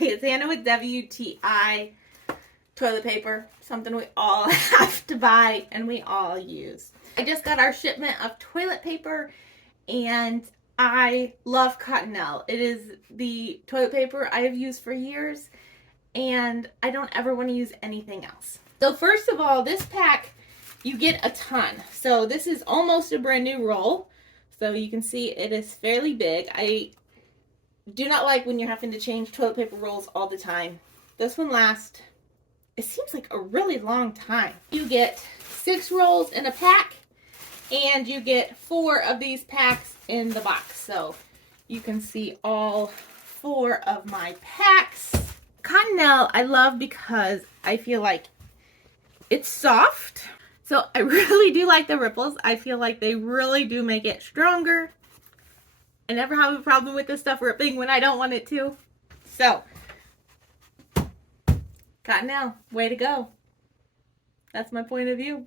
It's Hannah with WTI toilet paper, something we all have to buy and we all use. I just got our shipment of toilet paper and I love Cottonelle. It is the toilet paper I have used for years and I don't ever want to use anything else. So first of all, this pack, you get a ton. So this is almost a brand new roll. So you can see it is fairly big. I do not like when you're having to change toilet paper rolls all the time. This one lasts, it seems like a really long time. You get 6 rolls in a pack and you get 4 of these packs in the box. So you can see all 4 of my packs. Cottonelle I love because I feel like it's soft. So I really do like the ripples. I feel like they really do make it stronger. I never have a problem with this stuff ripping when I don't want it to. So, Cottonelle, way to go. That's my point of view.